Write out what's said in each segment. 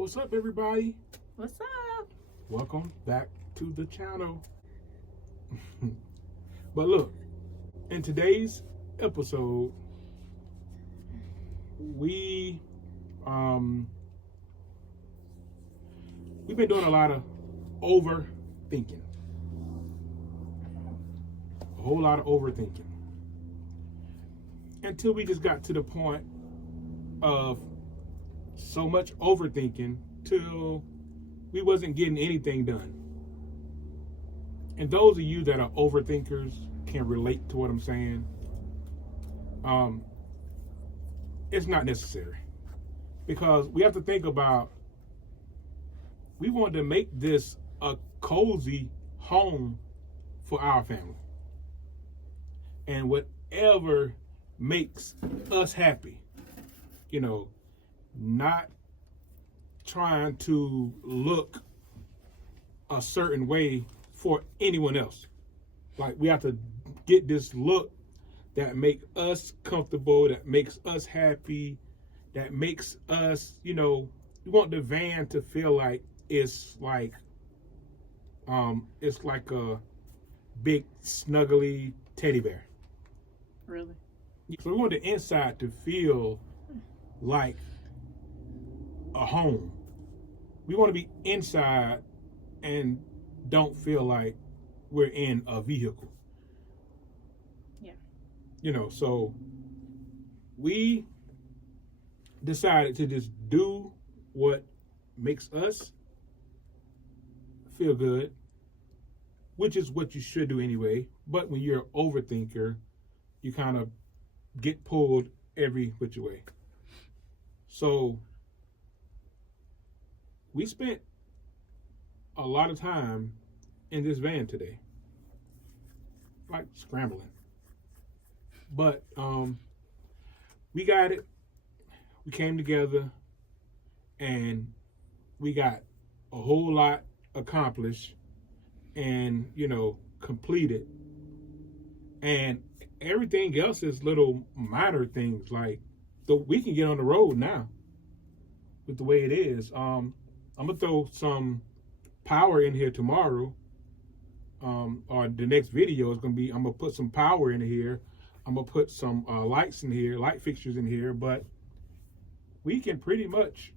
What's up, everybody? What's up? Welcome back to the channel. But look, in today's episode, we've been doing a lot of overthinking. A whole lot of overthinking. Until we just got to the point of so much overthinking till we wasn't getting anything done. And those of you that are overthinkers can relate to what I'm saying. It's not necessary, because we have to think about, we want to make this a cozy home for our family, and whatever makes us happy, not trying to look a certain way for anyone else. Like, we have to get this look that make us comfortable, that makes us happy, that makes us, we want the van to feel like it's like a big snuggly teddy bear. Really? So we want the inside to feel like a home. We want to be inside and don't feel like we're in a vehicle. Yeah. So we decided to just do what makes us feel good, which is what you should do anyway. But when you're an overthinker, you kind of get pulled every which way. So we spent a lot of time in this van today, like scrambling. But we got it. We came together and we got a whole lot accomplished and, completed. And everything else is little minor things. Like, we can get on the road now with the way it is. I'm gonna throw some power in here tomorrow, or the next video is gonna be, I'm gonna put some power in here. I'm gonna put some lights in here, light fixtures in here. But we can pretty much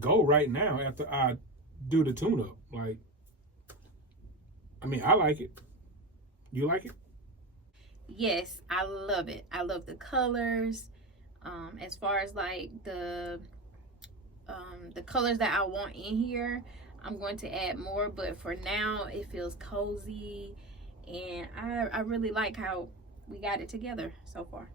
go right now after I do the tune-up. Like, I like it. You like it? Yes, I love it. I love the colors. As far as like the colors that I want in here, I'm going to add more, but for now it feels cozy, and I really like how we got it together so far.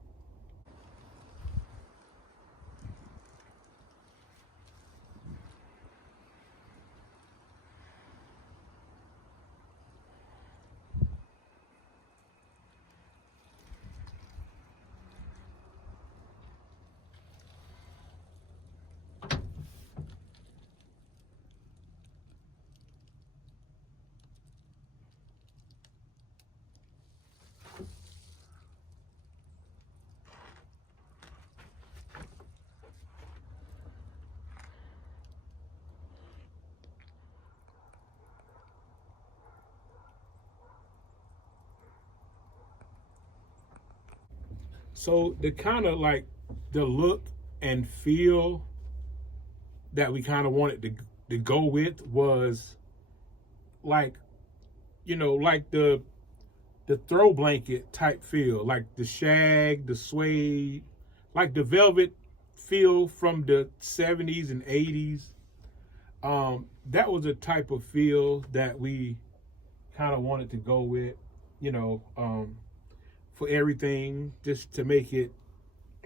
So the kind of like the look and feel that we kind of wanted to go with was like, like the throw blanket type feel, like the shag, the suede, like the velvet feel from the 70s and 80s. That was a type of feel that we kind of wanted to go with, for everything, just to make it,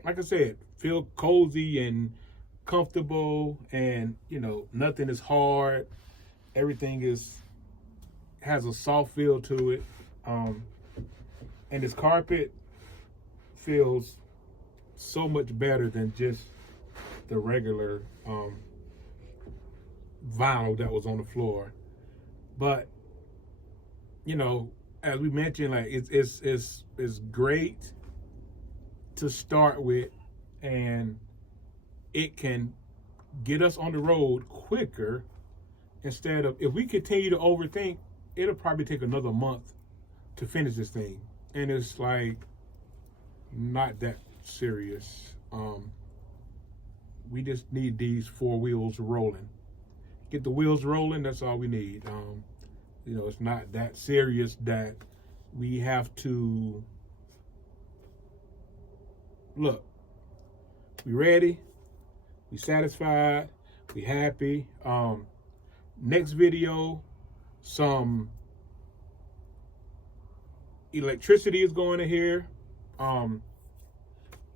like I said, feel cozy and comfortable, and nothing is hard. Everything has a soft feel to it. And this carpet feels so much better than just the regular vinyl that was on the floor. But as we mentioned, like, it's great to start with, and it can get us on the road quicker instead of, if we continue to overthink, it'll probably take another month to finish this thing. And it's like not that serious. We just need these 4 wheels rolling. Get the wheels rolling, that's all we need. It's not that serious that we have to look. We ready, we satisfied, we happy. Next video, some electricity is going in here. I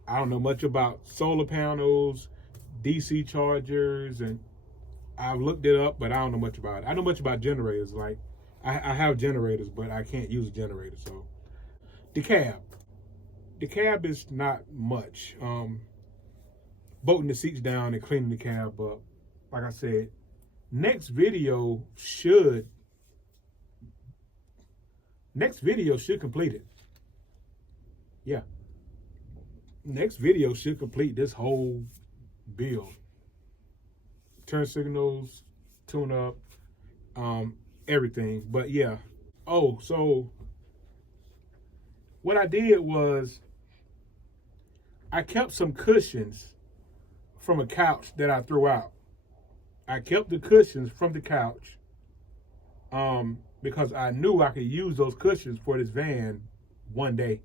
don't know much about solar panels, DC chargers, and I've looked it up, but I don't know much about it. I know much about generators. Like, I have generators, but I can't use a generator. So, the cab is not much. Bolting the seats down and cleaning the cab up. Like I said, next video should complete it. Yeah. Next video should complete this whole build. Turn signals, tune up, everything. But yeah. Oh, so what I did was I kept some cushions from a couch that I threw out. I kept the cushions from the couch because I knew I could use those cushions for this van one day.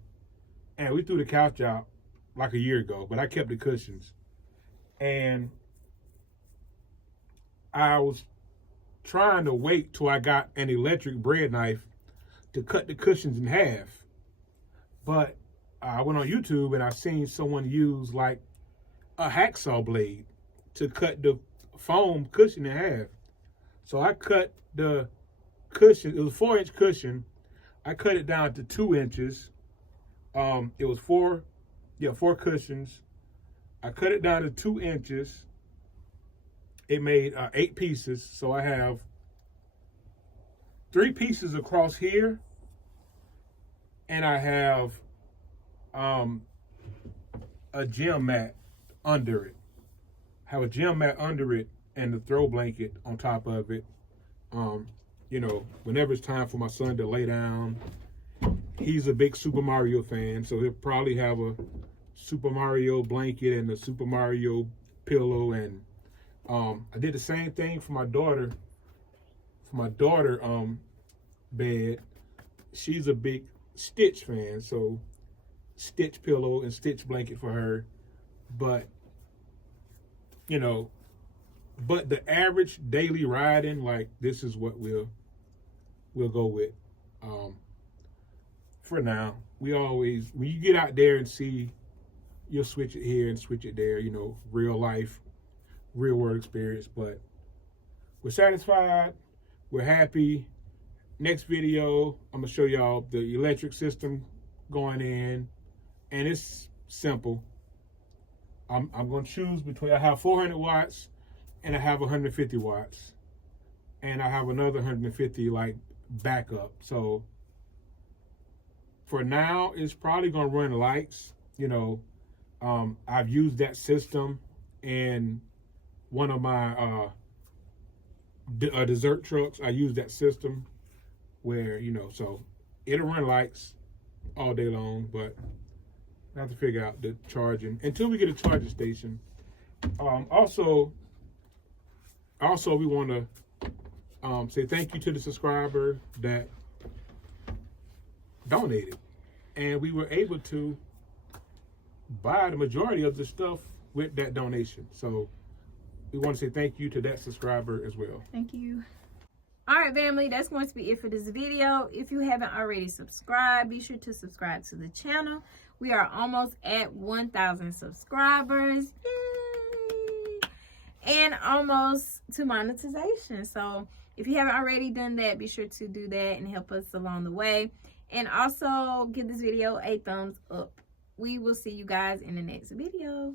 And we threw the couch out like a year ago, but I kept the cushions. And I was trying to wait till I got an electric bread knife to cut the cushions in half. But I went on YouTube and I seen someone use like a hacksaw blade to cut the foam cushion in half. So I cut the cushion, it was a 4-inch cushion. I cut it down to 2 inches. It was 4 cushions. I cut it down to 2 inches. It made 8 pieces. So I have 3 pieces across here. And I have a gym mat under it. Have a gym mat under it and the throw blanket on top of it. Whenever it's time for my son to lay down, he's a big Super Mario fan, so he'll probably have a Super Mario blanket and a Super Mario pillow. And I did the same thing for my daughter. Bed. She's a big Stitch fan, so Stitch pillow and Stitch blanket for her. But the average daily riding, like, this is what we'll go with. For now, when you get out there and see, you'll switch it here and switch it there, real life, real world experience. But we're satisfied, we're happy. Next video, I'm gonna show y'all the electric system going in, and it's simple. I'm gonna choose between, I have 400 watts and I have 150 watts, and I have another 150 like backup. So for now, it's probably gonna run lights. I've used that system in one of my dessert trucks. I use that system where, so it'll run lights all day long, but I have to figure out the charging until we get a charging station. Also, we want to say thank you to the subscriber that donated, and we were able to buy the majority of the stuff with that donation. So we want to say thank you to that subscriber as well. Thank you. All right, family, that's going to be it for this video. If you haven't already subscribed, be sure to subscribe to the channel. We are almost at 1,000 subscribers. Yay! And almost to monetization. So if you haven't already done that, be sure to do that and help us along the way. And also give this video a thumbs up. We will see you guys in the next video.